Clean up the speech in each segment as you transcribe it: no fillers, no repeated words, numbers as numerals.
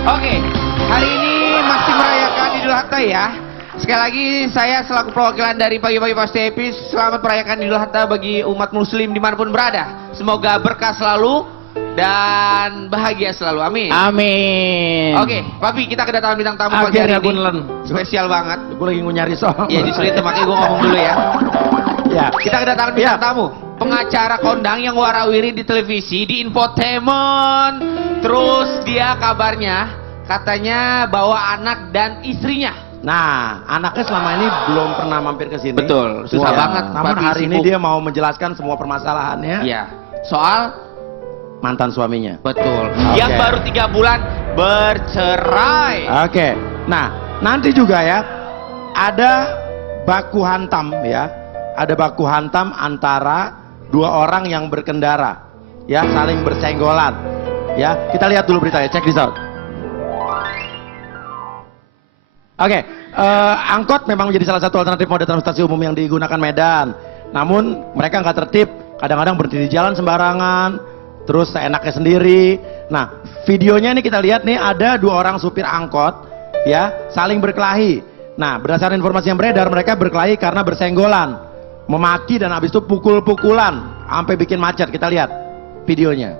Oke, hari ini masih merayakan Idul Adha ya. Sekali lagi saya selaku perwakilan dari Pagi-Pagi Pasti Happy, selamat merayakan Idul Adha bagi umat muslim dimanapun berada. Semoga berkah selalu dan bahagia selalu, amin. Amin. Oke, Papi, kita kedatangan bintang tamu pagi hari ini. Spesial banget. Gue lagi nyari soal. Iya, justru itu makanya gue ngomong dulu ya. Ya. Kita kedatangan bintang tamu, pengacara kondang yang warawiri di televisi, di infotainment. Terus dia kabarnya katanya bawa anak dan istrinya. Nah, anaknya selama ini belum pernah mampir ke sini. Betul, susah banget. Namun Papi hari ini sibuk. dia mau menjelaskan semua permasalahannya. Iya, soal Mantan suaminya. betul. Yang baru 3 bulan bercerai. Oke. Nah, nanti juga ya ada baku hantam ya. Ada baku hantam antara dua orang yang berkendara ya, saling bersenggolan. Ya, kita lihat dulu beritanya. Check this out. Oke, angkot memang menjadi salah satu alternatif moda transportasi umum yang digunakan Medan. Namun mereka nggak tertib, kadang-kadang berhenti di jalan sembarangan, terus seenaknya sendiri. Nah, videonya ini kita lihat nih ada 2 orang supir angkot, ya, saling berkelahi. Nah, berdasarkan informasi yang beredar, mereka berkelahi karena bersenggolan, memaki dan habis itu pukul-pukulan, sampai bikin macet. Kita lihat videonya.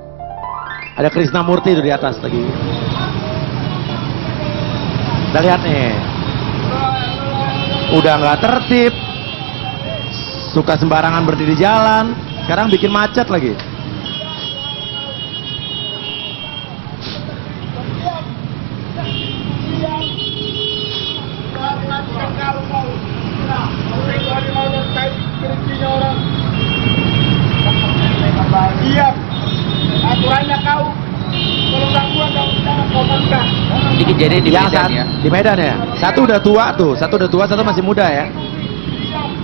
Ada Krisna Murti itu di atas lagi. Kita lihat nih, udah nggak tertib, suka sembarangan berdiri di jalan, sekarang bikin macet lagi. Diam, aturannya kau. Kalau nggak kuat kau bangga. Ini kejadian di Medan ya. Di Medan ya. Satu udah tua tuh, satu masih muda ya.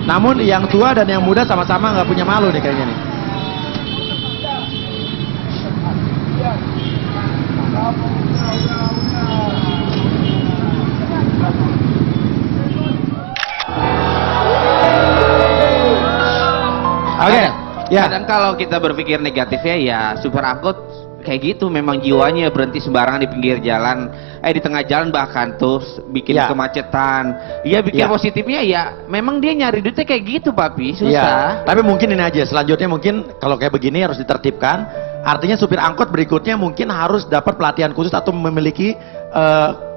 Namun yang tua dan yang muda sama-sama nggak punya malu nih kayaknya nih. Oke, ya. Kadang kalau kita berpikir negatifnya ya super angkot kayak gitu, memang jiwanya berhenti sembarangan di pinggir jalan, di tengah jalan bahkan tuh bikin Ya. kemacetan. Iya, bikin Ya. positifnya ya memang dia nyari duitnya kayak gitu, Papi, Iya, susah. tapi mungkin ini aja, selanjutnya mungkin kalau kayak begini harus ditertibkan. Artinya supir angkot berikutnya mungkin harus dapat pelatihan khusus atau memiliki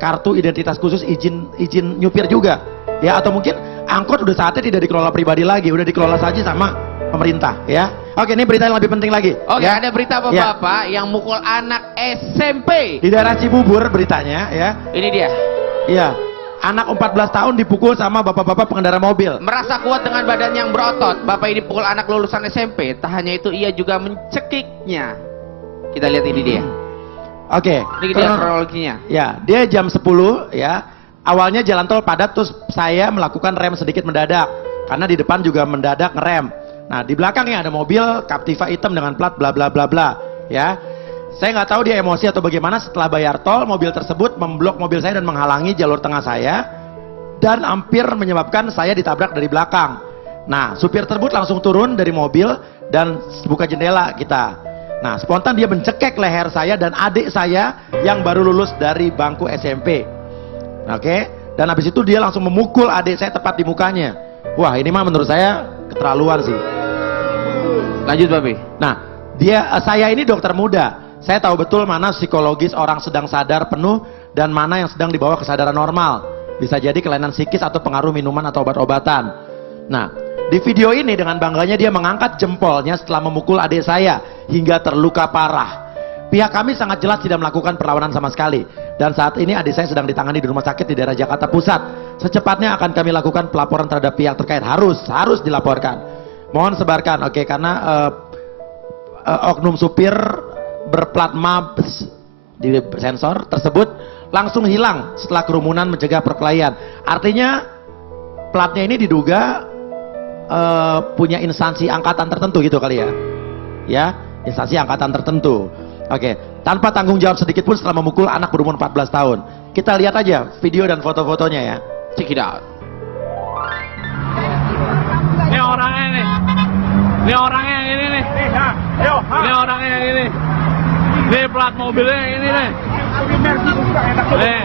kartu identitas khusus, izin nyupir juga. Ya, atau mungkin angkot udah saatnya tidak dikelola pribadi lagi, udah dikelola saja sama pemerintah ya. Oke, ini berita yang lebih penting lagi. Oke, ya. ada berita bapak-bapak yang mukul anak SMP. Di daerah Cibubur beritanya ya. Ini dia. Iya. Anak 14 tahun dipukul sama bapak-bapak pengendara mobil. Merasa kuat dengan badan yang berotot, bapak ini pukul anak lulusan SMP. Tak hanya itu, ia juga mencekiknya. Kita lihat ini dia. Oke. Ini dia kronologinya. Ya, dia jam 10 ya. Awalnya jalan tol padat, terus saya melakukan rem sedikit mendadak. Karena di depan juga mendadak ngerem. Nah, di belakangnya ada mobil Captiva hitam dengan plat bla bla bla bla. Ya. Saya nggak tahu dia emosi atau bagaimana, setelah bayar tol, mobil tersebut memblok mobil saya dan menghalangi jalur tengah saya. Dan hampir menyebabkan saya ditabrak dari belakang. Nah, supir tersebut langsung turun dari mobil dan buka jendela kita. Nah, spontan dia mencekek leher saya dan adik saya yang baru lulus dari bangku SMP. Oke, dan habis itu dia langsung memukul adik saya tepat di mukanya. Wah, ini mah menurut saya keterlaluan sih. Lanjut, Papi. Nah, saya ini dokter muda. Saya tahu betul mana psikologis orang sedang sadar penuh dan mana yang sedang dibawa kesadaran normal. Bisa jadi kelainan psikis atau pengaruh minuman atau obat-obatan. Nah, di video ini dengan bangganya dia mengangkat jempolnya setelah memukul adik saya hingga terluka parah. Pihak kami sangat jelas tidak melakukan perlawanan sama sekali. Dan saat ini adik saya sedang ditangani di rumah sakit di daerah Jakarta Pusat. Secepatnya akan kami lakukan pelaporan terhadap pihak terkait. Harus dilaporkan. Mohon sebarkan, oke, karena oknum supir berplat MABS di sensor tersebut langsung hilang setelah kerumunan mencegah perkelahian. Artinya platnya ini diduga punya instansi angkatan tertentu gitu kali ya. Ya, instansi angkatan tertentu. Oke, tanpa tanggung jawab sedikit pun setelah memukul anak berumur 14 tahun. Kita lihat aja video dan foto-fotonya ya. Check it out. Ini orangnya nih. Ini orangnya yang ini nih. Ini orangnya yang ini. Ini plat mobilnya yang ini nih. Nih.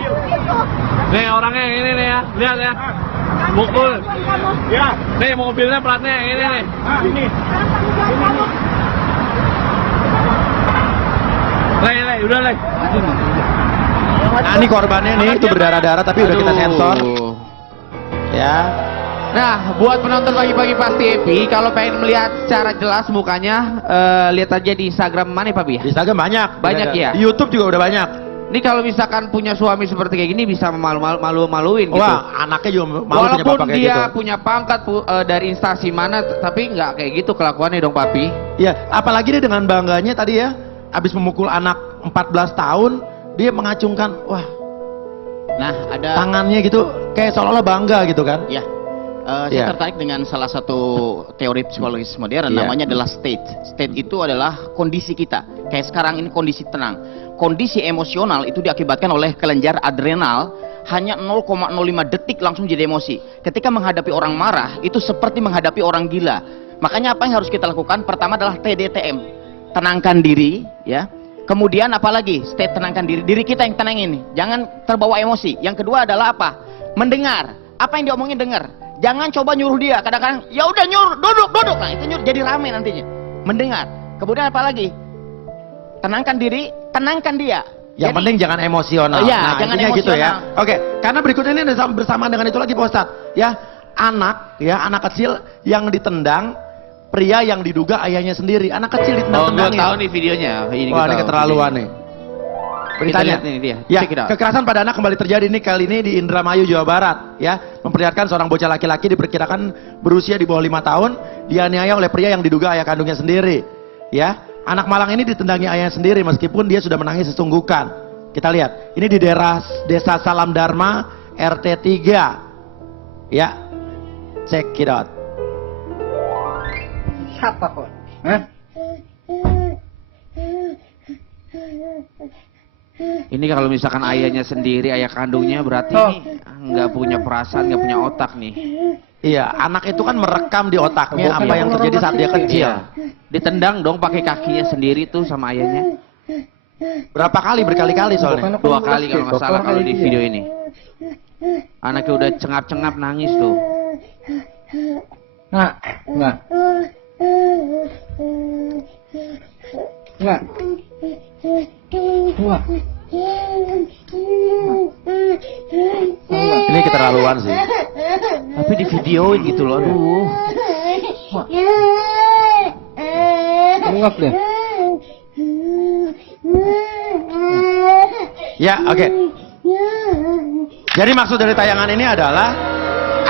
Nih orangnya yang ini nih ya. Lihat ya. Mukul. Ya. Nih mobilnya platnya yang ini nih. Ini. Le, udah le. Nah ini korbannya nih, itu berdarah-darah tapi udah kita Aduh. sensor. Ya. Nah, buat penonton pagi-pagi pasti happy, kalau pengen melihat secara jelas mukanya, lihat aja di Instagram mana ya, Pak Bi? Di Instagram banyak. Banyak ya? Di YouTube juga udah banyak. Ini kalau misalkan punya suami seperti kayak gini bisa malu-maluin gitu. Wah, anaknya juga malu punya Walaupun bapak kayak dia gitu. punya pangkat dari instansi mana, tapi nggak kayak gitu kelakuannya dong, Papi. Iya, apalagi dia dengan bangganya tadi ya, habis memukul anak 14 tahun, dia mengacungkan, wah, Nah, ada tangannya gitu, kayak seolah-olah bangga gitu kan. ya. Iya. Saya tertarik dengan salah satu teori psikologis modern, Iya. namanya adalah state. State itu adalah kondisi kita. Kayak sekarang ini kondisi tenang. Kondisi emosional itu diakibatkan oleh kelenjar adrenal hanya 0,05 detik langsung jadi emosi. Ketika menghadapi orang marah, itu seperti menghadapi orang gila. Makanya apa yang harus kita lakukan? Pertama adalah TDTM. Tenangkan diri, ya. Kemudian apalagi? State tenangkan diri. Diri kita yang tenangin. Jangan terbawa emosi. Yang kedua adalah apa? Mendengar. Apa yang diomongin dengar. Jangan coba nyuruh dia. Kadang-kadang ya udah nyuruh, duduk. Nah, itu nyuruh jadi rame nantinya. Mendengar. Kemudian apa lagi? Tenangkan diri, tenangkan dia. Yang Jadi, penting jangan emosional. Iya, nah, jangan intinya gitu ya. emosional. Oke, karena berikutnya ini ada bersamaan dengan itu lagi Pak Ustadz. Ya, anak kecil yang ditendang, pria yang diduga ayahnya sendiri. Anak kecil Oh, gue ditendang-tendangin. tahu nih videonya. Ini Wah, gua ini tahu keterlaluan nih. videonya. Beritanya. Kita lihat nih dia. Ya, Check it out. kekerasan pada anak kembali terjadi nih kali ini di Indramayu, Jawa Barat. Ya, memperlihatkan seorang bocah laki-laki diperkirakan berusia di bawah 5 tahun dianiaya oleh pria yang diduga ayah kandungnya sendiri. Ya, anak malang ini ditendangi ayahnya sendiri meskipun dia sudah menangis sesungguhkan. Kita lihat, ini di daerah Desa Salam Dharma, RT 3. Ya, check it out. Siapa kok? Hah? Ini kalau misalkan ayahnya sendiri, ayah kandungnya berarti Oh. ini nggak punya perasaan, nggak punya otak nih. Iya, anak itu kan merekam di otaknya apa yang terjadi saat dia kecil. Iya. Ditendang dong pakai kakinya sendiri tuh sama ayahnya. Berapa kali, berkali-kali soalnya. 2 kali kalau nggak salah kalau di video ini. Anaknya udah cengap-cengap nangis tuh. Nggak. Nggak. Nggak. Nggak. Ini keterlaluan sih. Tapi di videoin gitu loh, aduh. Nggak deh. Ya, oke. Jadi maksud dari tayangan ini adalah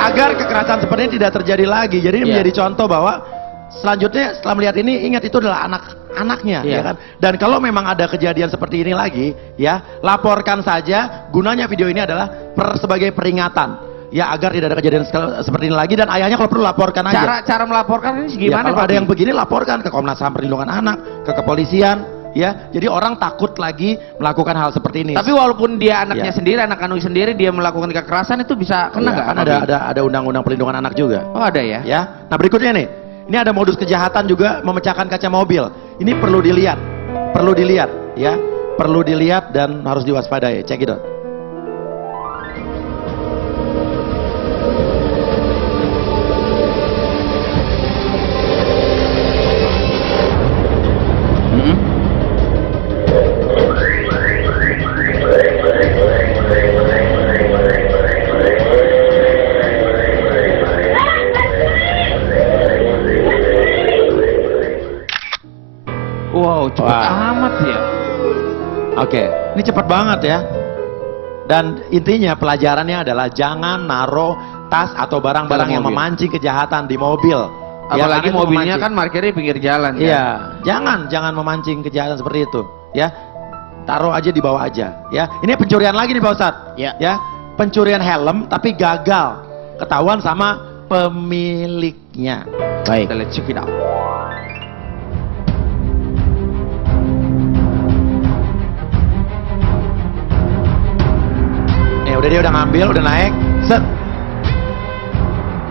agar kekerasan seperti ini tidak terjadi lagi. Jadi ini Iya. menjadi contoh bahwa selanjutnya setelah melihat ini ingat itu adalah anak-anaknya, Iya. ya kan? Dan kalau memang ada kejadian seperti ini lagi, ya laporkan saja. Gunanya video ini adalah sebagai peringatan, ya agar tidak ada kejadian seperti ini lagi. Dan ayahnya kalau perlu laporkan aja. Cara melaporkan ini Ya, gimana? kalau ada Papi? yang begini laporkan ke Komnas HAM Perlindungan Anak, ke kepolisian, ya. Jadi orang takut lagi melakukan hal seperti ini. Tapi walaupun dia anaknya Iya. sendiri, anak kandung sendiri, dia melakukan kekerasan itu bisa kena Iya, nggak? kan Papi? ada undang-undang perlindungan anak juga. Oh ada ya? Ya. Nah, berikutnya nih. Ini ada modus kejahatan juga memecahkan kaca mobil. Ini perlu dilihat. Perlu dilihat, ya. Perlu dilihat dan harus diwaspadai. Check it out. Mm-mm. Wow, cepet Wah. amat ya. Oke, ini cepat banget ya. Dan intinya pelajarannya adalah jangan naruh tas atau barang-barang Dalam yang mobil. memancing kejahatan di mobil. Ya, Apalagi karena itu mobilnya memancing. kan parkirnya di pinggir jalan. Kan? Iya, jangan memancing kejahatan seperti itu, ya. Taruh aja di bawah aja, ya. Ini pencurian lagi nih Pak Ustadz. Ya. Ya, pencurian helm tapi gagal. Ketahuan sama pemiliknya. Baik. Kita lihat check it out. Udah dia udah ngambil, udah naik. Set.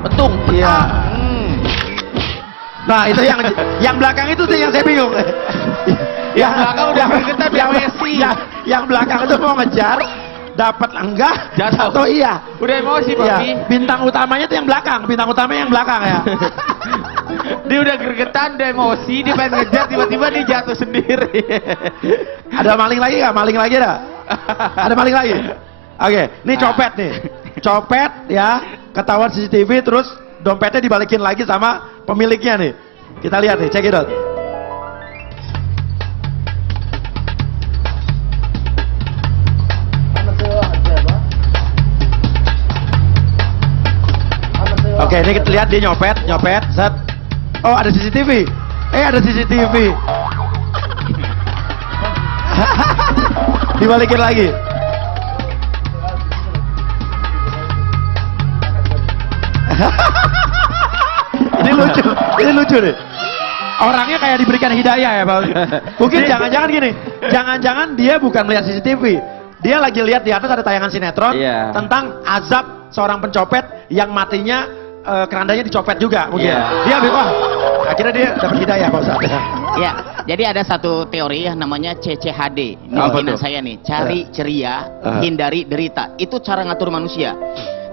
Betung. Iya. Hmm. Nah, itu yang belakang itu sih yang saya bingung. Yang belakang udah gregetan, yang, Messi. yang belakang itu mau ngejar, dapat enggak, Jatuh. jatuh iya. Udah emosi, Iya, Papi. bintang utamanya tuh yang belakang, bintang utamanya yang belakang ya. Dia udah gregetan, udah emosi, dia pengen ngejar, tiba-tiba dia jatuh sendiri. Ada maling lagi nggak? Maling lagi ada? Ada maling lagi? Oke, ini copet nih. Copet ya, ketahuan CCTV terus dompetnya dibalikin lagi sama pemiliknya nih. Kita lihat nih, check it out. Oke, ini kita lihat dia nyopet, set. Oh, ada CCTV. Ada CCTV. Dibalikin lagi. Ini lucu nih. Orangnya kayak diberikan hidayah ya, Pak. Mungkin jangan-jangan gini, jangan-jangan dia bukan melihat CCTV. Dia lagi lihat di atas ada tayangan sinetron Iya. tentang azab seorang pencopet yang matinya kerandanya dicopet juga mungkin. Iya. Dia wah, akhirnya dia dapat hidayah Pak Ustaz. Ya, jadi ada satu teori ya namanya CCHD. Ini Apa bikinan tuh? saya nih, cari ceria, hindari derita. Itu cara ngatur manusia.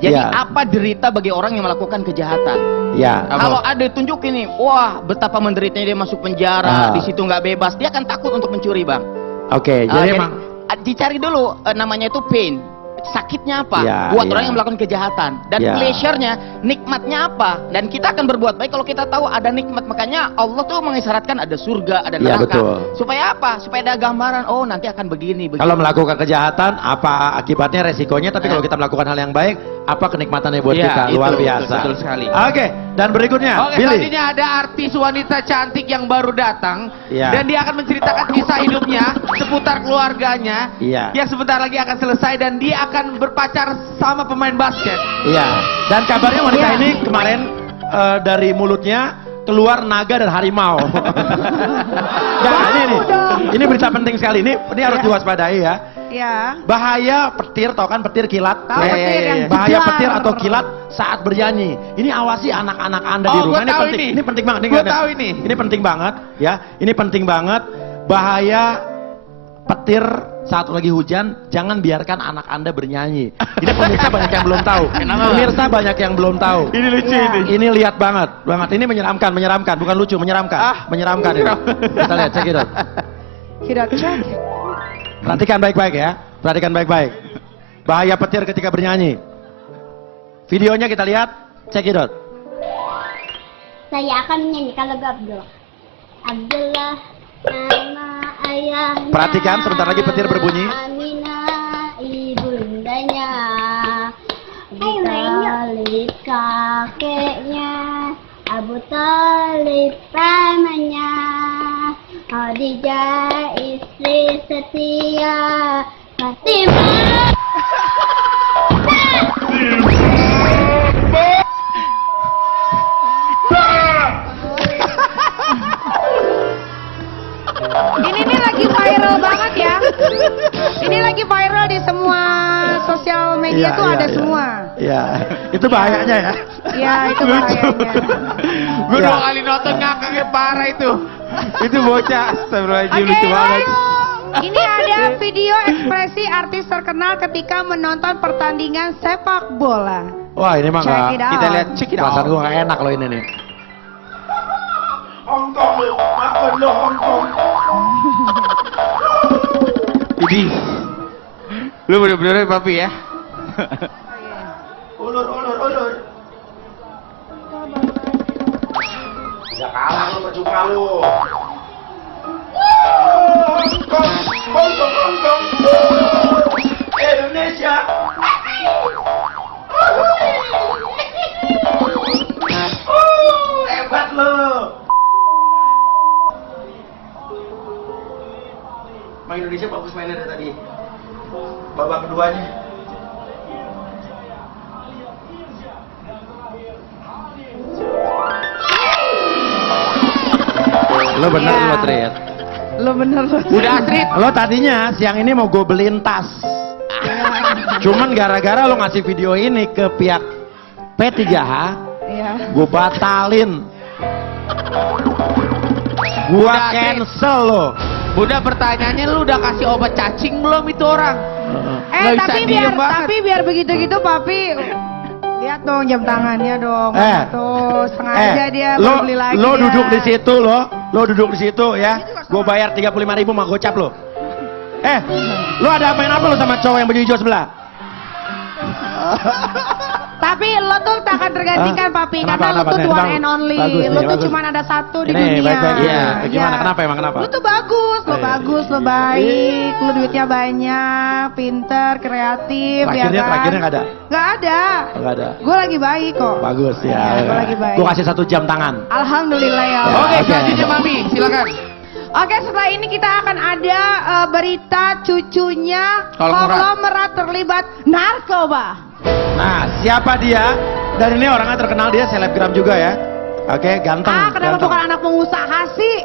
Jadi Iya. apa derita bagi orang yang melakukan kejahatan? Ya. Kalau ada tunjukin nih, wah betapa menderitanya dia masuk penjara, Ah. di situ nggak bebas, dia akan takut untuk mencuri, Bang. Oke, Ah, jadi emang dicari dulu namanya itu pain. Sakitnya apa? Ya, buat ya. orang yang melakukan kejahatan. Dan Ya. pleasure-nya, nikmatnya apa? Dan kita akan berbuat baik kalau kita tahu ada nikmat. Makanya Allah tuh mengisyaratkan ada surga, ada Ya, neraka. betul. Supaya apa? Supaya ada gambaran, oh nanti akan begini. kalau melakukan kejahatan apa akibatnya, resikonya, tapi kalau kita melakukan hal yang baik, apa kenikmatannya buat Iya, kita? itu, Luar betul, biasa. betul sekali. Oke, dan berikutnya, Oke, Billy. selanjutnya ada artis wanita cantik yang baru datang. Iya. Dan dia akan menceritakan kisah hidupnya seputar keluarganya. Iya. Yang sebentar lagi akan selesai dan dia akan berpacar sama pemain basket. Iya. Dan kabarnya wanita Iya. ini kemarin dari mulutnya keluar naga dan harimau. Nah, ini berita penting sekali. Ini harus diwaspadai ya. Ya. Bahaya petir, tau kan petir kilat? Tahu Iya, petir iya, yang iya. Bahaya jedar. petir atau kilat saat bernyanyi. Ini awasi anak-anak Anda di Oh, rumah. gua tahu penting. ini. Ini penting banget. Gua tahu ini. Ini penting banget ya. Ini penting banget. Bahaya petir saat lagi hujan, jangan biarkan anak Anda bernyanyi. Ini pemirsa banyak yang belum tahu. Kenapa, Bang? Pemirsa banyak yang belum tahu. Ini lucu Iya. ini. Ini lihat banget. Ini menyeramkan, bukan lucu, menyeramkan. Menyeramkan ini. Kita lihat, cek it out. Tidak cek. Perhatikan baik-baik ya. Perhatikan baik-baik. Bahaya petir ketika bernyanyi. Videonya kita lihat, cek it out. Saya akan menyanyikan lagu Abdullah. Abdullah nama ayahnya. Perhatikan, sebentar lagi petir berbunyi. Aminah ibundanya. Abu Talib kakeknya. Abu Talib pamannya. Khadijah istri setia. Fatimah. Ini lagi viral banget ya. Ini lagi viral di semua sosial media tuh ada semua. Iya, itu bahayanya ya. Ya itu bahayanya. Gue Ya. 2 kali nonton ngakaknya parah itu. Itu bocah. Astagfirullahaladzim, Oke, lucu banget. ayo. Ini ada video ekspresi artis terkenal ketika menonton pertandingan sepak bola. Wah, ini mah Check nggak. it out. Kita lihat, check it out. Perasaan gua nggak enak loh ini nih. Idi. Lu bener-bener papi ya. Ulur. Ya kalah lu, percuma lu. Indonesia. Hebat lu. Bang Indonesia bagus mainnya dari tadi. Babak keduanya. Lo bener Ya. lo Trit. Lo bener lo. Udah Astrid. Lo tadinya siang ini mau gue beliin tas. Cuman gara-gara lo ngasih video ini ke pihak P3H, Iya. gue batalin. Gua Udah, Trit. cancel lo. Bunda pertanyaannya lu udah kasih obat cacing belum itu orang? Nggak bisa tapi diem biar banget. begitu-gitu papi lihat dong jam tangannya dong. Tuh sengaja dia lo, baru beli lagi. lo dia. duduk di situ lo duduk di situ ya. Gue bayar 35.000 mau gocap lo. Lo ada main apa lo sama cowok yang baju hijau sebelah? Tapi lo tuh tak akan tergantikan papi Kenapa, karena lo tuh kenapa? one Bang, and only. bagus Lo nih, tuh bagus. cuma ada satu di Ini dunia. baik-baik. Iya. Gimana? Iya. Kenapa emang kenapa? Lo tuh bagus, lo Iya. bagus, lo baik, lo duitnya banyak, pinter, kreatif, ya kan? Terakhirnya nggak ada. Nggak ada. Nggak ada. Gue lagi baik kok. Bagus ya. Gue lagi baik. Gue kasih 1 jam tangan. Alhamdulillah ya Allah. Oke, Oke. selanjutnya Mami, silakan. Oke, setelah ini kita akan ada berita cucunya konglomerat terlibat narkoba. Nah, siapa dia? Dan ini orangnya terkenal, dia selebgram juga ya. Oke, ganteng. Kenapa ganteng. bukan anak pengusaha sih?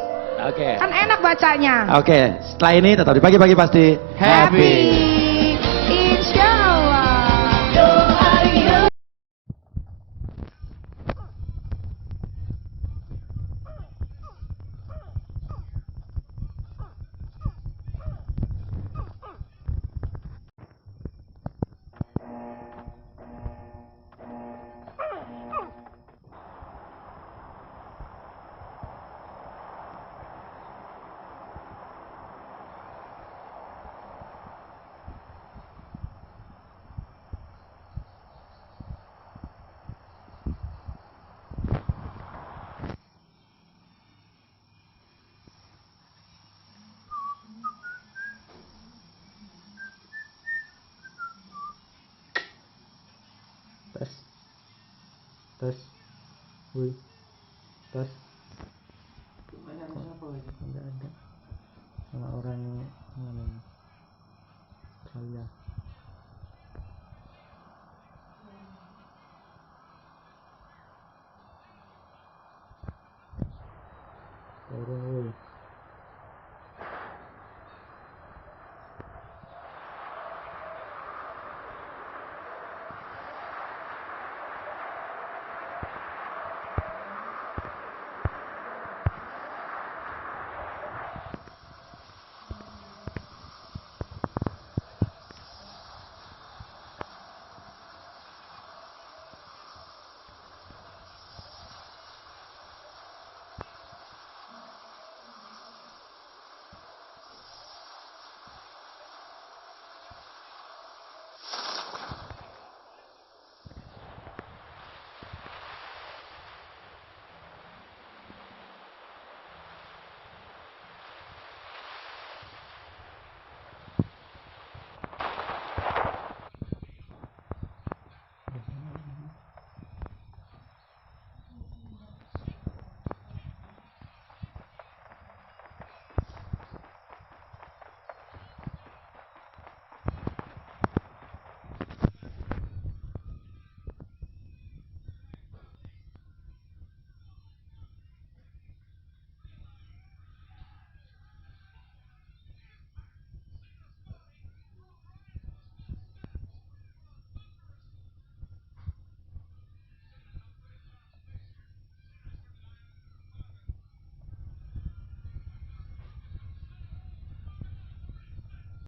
Oke. Kan enak bacanya. Oke, setelah ini tetap di pagi-pagi pasti Happy. Insya Allah. tes tes wih tes nggak ada